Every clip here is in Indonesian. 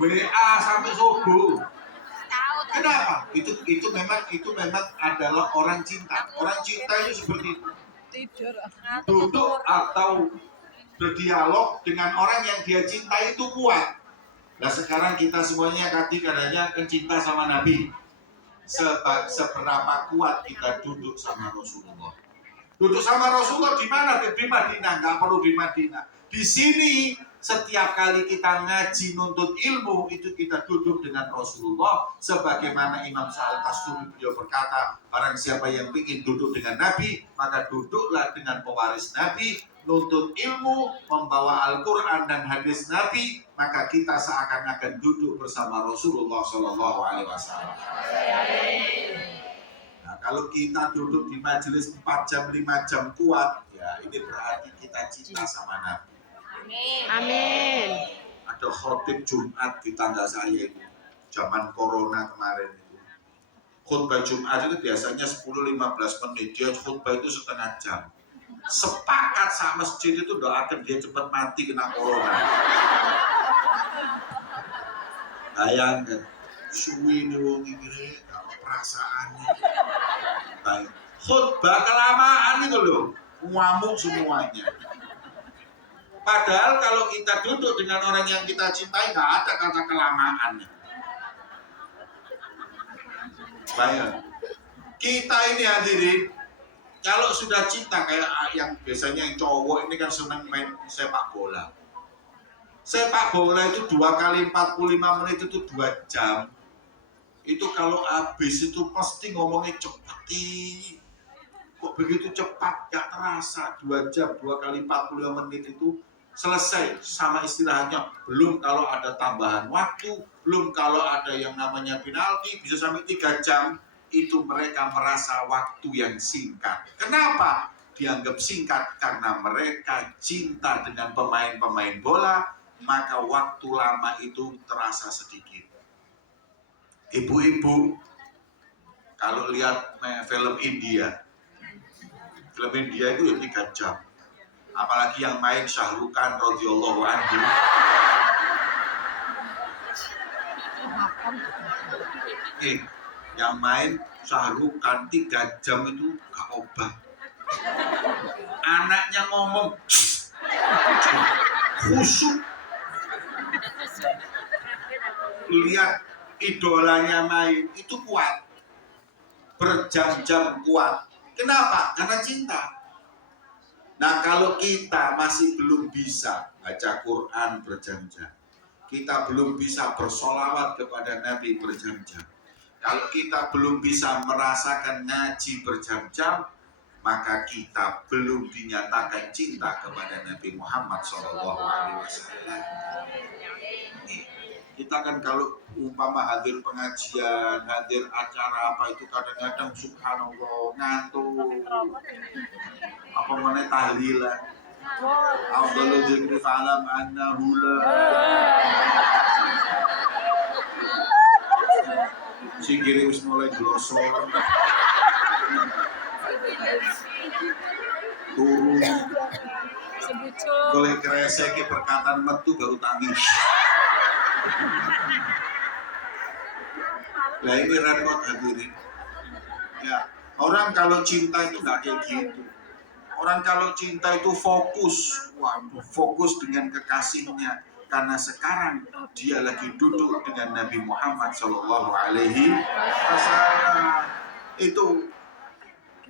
WA sampai subuh. Kenapa? Itu memang adalah orang cinta. Orang cinta itu seperti itu. Duduk atau berdialog dengan orang yang dia cintai itu kuat. Nah sekarang kita semuanya kadang-kadang cinta sama Nabi. Seberapa kuat kita duduk sama Rasulullah. Duduk sama Rasulullah di mana? Di Madinah, nggak perlu di Madinah. Di sini setiap kali kita ngaji nuntut ilmu itu kita duduk dengan Rasulullah, sebagaimana Imam Sa'al Tasturi beliau berkata, barang siapa yang ingin duduk dengan Nabi, maka duduklah dengan pewaris Nabi, nuntut ilmu, membawa Al-Quran dan hadis Nabi, maka kita seakan-akan duduk bersama Rasulullah Shallallahu Alaihi Wasallam. Nah, kalau kita duduk di majelis 4 jam 5 jam kuat, ya ini berarti kita cinta sama Nabi. Amin. Ada khotib Jumat di tangga saya itu, zaman corona kemarin itu. Khutbah Jumat itu biasanya 10-15 menit, dia khutbah itu setengah jam. Sepakat sama masjid itu doakan dia cepat mati kena corona. Bayangkan, suwi nih wong iki gak perasaannya. Baik. Khutbah kelamaan itu loh, ngamuk semuanya. Padahal kalau kita duduk dengan orang yang kita cintai, nggak ada kata kelamaan. Bayang, kita ini hadirin, kalau sudah cinta kayak yang biasanya yang cowok ini kan senang main sepak bola. Sepak bola itu 2 kali 45 menit itu 2 jam. Itu kalau habis itu pasti ngomongnya cepet. Kok begitu cepat, gak terasa 2 jam, 2 kali 45 menit itu selesai sama istirahatnya. Belum kalau ada tambahan waktu, belum kalau ada yang namanya penalti, bisa sampai 3 jam. Itu mereka merasa waktu yang singkat. Kenapa? Dianggap singkat karena mereka cinta dengan pemain-pemain bola, maka waktu lama itu terasa sedikit. Ibu-ibu, kalau lihat film India itu ya 3 jam. Apalagi yang main Shah Rukh Khan radhiyallahu anhu. Yang main Shah Rukh Khan 3 jam itu gak obat. Anaknya ngomong khusyuk. Lihat idolanya main itu kuat. Berjam-jam kuat. Kenapa? Karena cinta. Nah kalau kita masih belum bisa baca Quran berjam-jam, kita belum bisa bersolawat kepada Nabi berjam-jam, kalau kita belum bisa merasakan ngaji berjam-jam, maka kita belum dinyatakan cinta kepada Nabi Muhammad SAW. Kita kan kalau umpama hadir pengajian, hadir acara apa itu kadang-kadang subhanallah ngantuk. Apa mana tahlilan? Afdalu dzikri fa'lam annahu la. Sikire wis mulai glosor. Turun. Boleh kresek perkataan metu baru tangis. Nah ini repot hadirin. Ya, orang kalau cinta itu nggak kayak gitu. Orang kalau cinta itu fokus, fokus dengan kekasihnya. Karena sekarang dia lagi duduk dengan Nabi Muhammad Shallallahu Alaihi Wasallam. Itu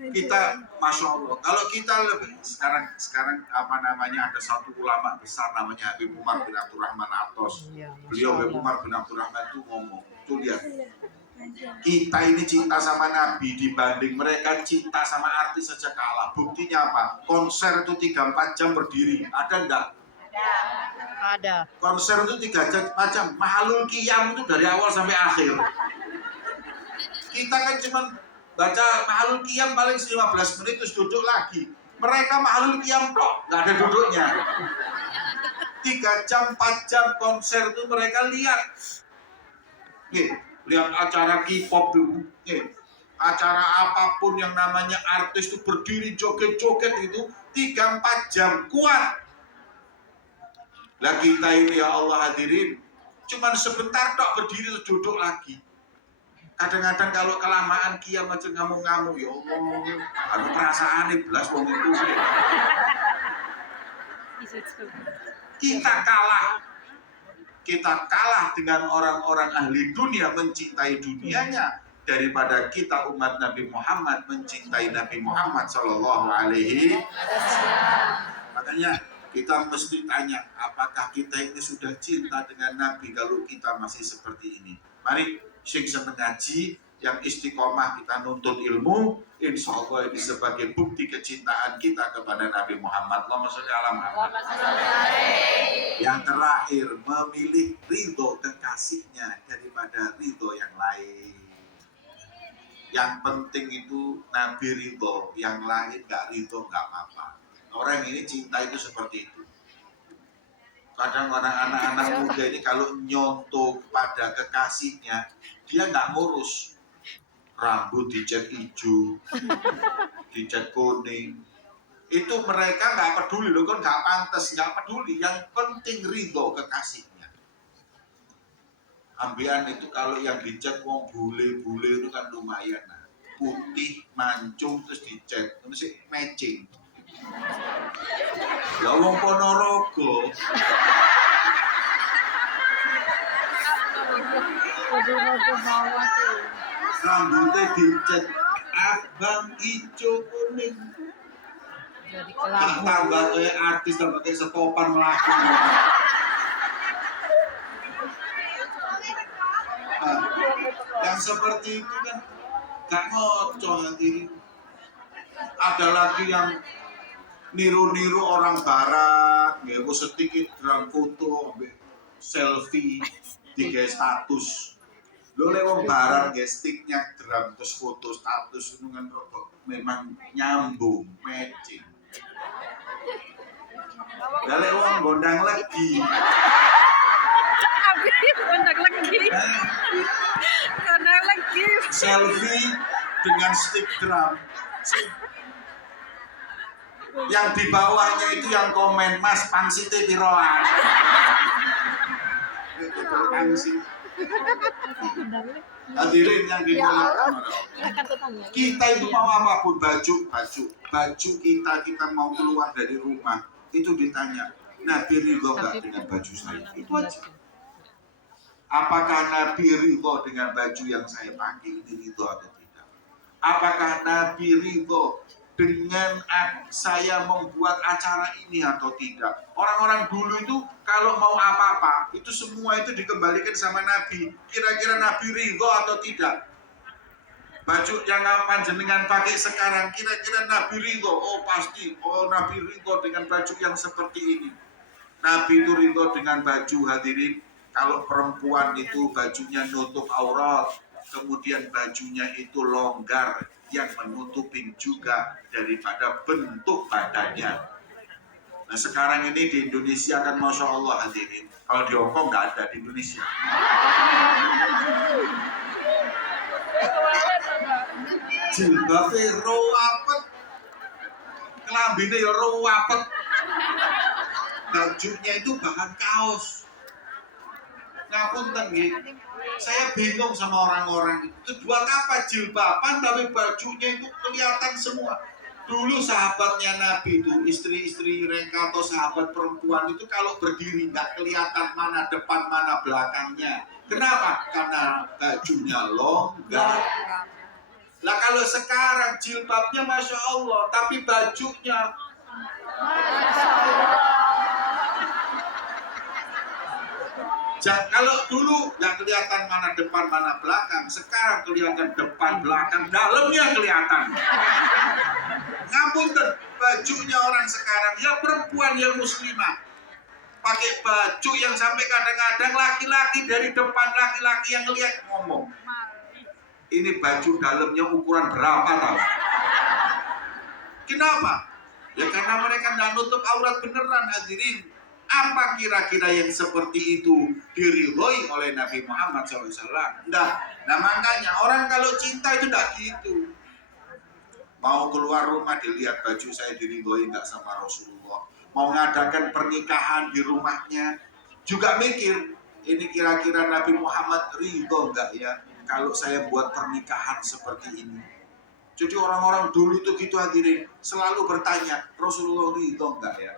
kita, masya Allah. Kalau kita lebih sekarang apa namanya, ada satu ulama besar namanya Habib Umar bin Abdurrahman Atos. Beliau Habib Umar bin Abdurrahman itu ngomong, tuh lihat. Kita ini cinta sama Nabi dibanding mereka cinta sama artis saja kalah. Buktinya apa? Konser itu 3-4 jam berdiri. Ada enggak? Ada. Konser itu 3 jam. Mahalul Qiyam itu dari awal sampai akhir. Kita kan cuma baca Mahalul Qiyam paling 15 menit terus duduk lagi. Mereka Mahalul Qiyam kok nggak ada duduknya. 3 jam, 4 jam konser itu mereka lihat. Lihat acara K-pop itu, acara apapun yang namanya artis itu berdiri joget-joget itu 3-4 jam kuat. Lah kita ini ya Allah hadirin, cuman sebentar tok berdiri terus duduk lagi. Kadang-kadang kalau kelamaan kiam aja ngamuk-ngamuk, ya Allah, anu perasaane belas wong itu. Kita kalah dengan orang-orang ahli dunia mencintai dunianya daripada kita umat Nabi Muhammad mencintai Nabi Muhammad Shallallahu Alaihi Wasallam. Makanya kita mesti tanya, apakah kita ini sudah cinta dengan Nabi kalau kita masih seperti ini? Mari sing seneng ngaji, yang istiqomah kita nuntut ilmu, insya Allah ini sebagai bukti kecintaan kita kepada Nabi Muhammad. Allahumma sholli ala Muhammad. Yang terakhir, memilih ridho kekasihnya daripada ridho yang lain. Yang penting itu Nabi ridho, yang lain gak ridho gak apa-apa. Orang ini cinta itu seperti itu. Kadang anak-anak muda ini kalau nyontoh pada kekasihnya, dia nggak ngurus. Rambut dicat hijau, dicat kuning. Itu mereka nggak peduli, loh kan nggak pantas, nggak peduli. Yang penting ridho kekasihnya. Ambian itu kalau yang dicat wong bule-bule itu kan lumayan. Nah. Putih, mancung, terus dicat. Itu sih matching. Ya wong Ponorogo. Rambutnya dicat abang, hijau, kuning. Tambah kayak artis, tambah kayak setopan melakukan. Nah, yang seperti itu kan gak ngocok nanti. Ada lagi yang niru-niru orang barat, ya gue sedikit drum foto, selfie, tiga status. Lo lewat barat, ya sticknya drum, terus foto status, itu kan memang nyambung, matching. Gak lewat gondang lagi. Gondang lagi. Selfie dengan stick drum. Yang di bawahnya itu yang komen, Mas pangsite piroan. Itu pangsit. Hadirin yang dimuliakan Allah. Kita itu mau apapun, baju kita mau keluar dari rumah itu ditanya, Nabi ridho gak dengan baju saya? Itu aja. Apakah Nabi ridho dengan baju yang saya pakai ini ridho atau tidak? Apakah Nabi ridho dengan saya membuat acara ini atau tidak? Orang-orang dulu itu kalau mau apa-apa itu semua itu dikembalikan sama Nabi. Kira-kira Nabi ridho atau tidak? Baju yang panjenengan pakai sekarang, kira-kira Nabi ridho? Oh pasti, oh Nabi ridho dengan baju yang seperti ini. Nabi itu ridho dengan baju, hadirin. Kalau perempuan itu bajunya nutup aurat, kemudian bajunya itu longgar yang menutupin juga daripada bentuk badannya. Nah sekarang ini di Indonesia kan Masya Allah hadirin. Kalau di Hongkong nggak ada, di Indonesia. Jilbabnya rawapet, kelambine ya rawapet, bajunya itu bahan kaos. Ngapunten nggih, saya bingung sama orang-orang itu buat apa jilbaban tapi bajunya itu kelihatan semua. Dulu sahabatnya Nabi itu, istri-istri mereka atau sahabat perempuan itu kalau berdiri nggak kelihatan mana depan mana belakangnya. Kenapa? Karena bajunya longgar. Lah kalau sekarang jilbabnya Masya Allah, tapi bajunya Masya Allah. Kalau dulu nggak kelihatan mana depan mana belakang, sekarang kelihatan depan belakang, dalamnya kelihatan. Ngapunten, bajunya orang sekarang ya perempuan yang muslimah pakai baju yang sampai kadang-kadang laki-laki dari depan laki-laki yang lihat ngomong, ini baju dalamnya ukuran berapa tahu? Kenapa? Ya karena mereka nggak nutup aurat beneran hadirin. Apa kira-kira yang seperti itu diridhoi oleh Nabi Muhammad SAW? Nah makanya orang kalau cinta itu tidak gitu. Mau keluar rumah dilihat baju saya diridhoi nggak sama Rasulullah. Mau ngadakan pernikahan di rumahnya juga mikir ini kira-kira Nabi Muhammad ridho enggak ya kalau saya buat pernikahan seperti ini? Jadi orang-orang dulu itu gitu hadirin selalu bertanya, Rasulullah ridho enggak ya?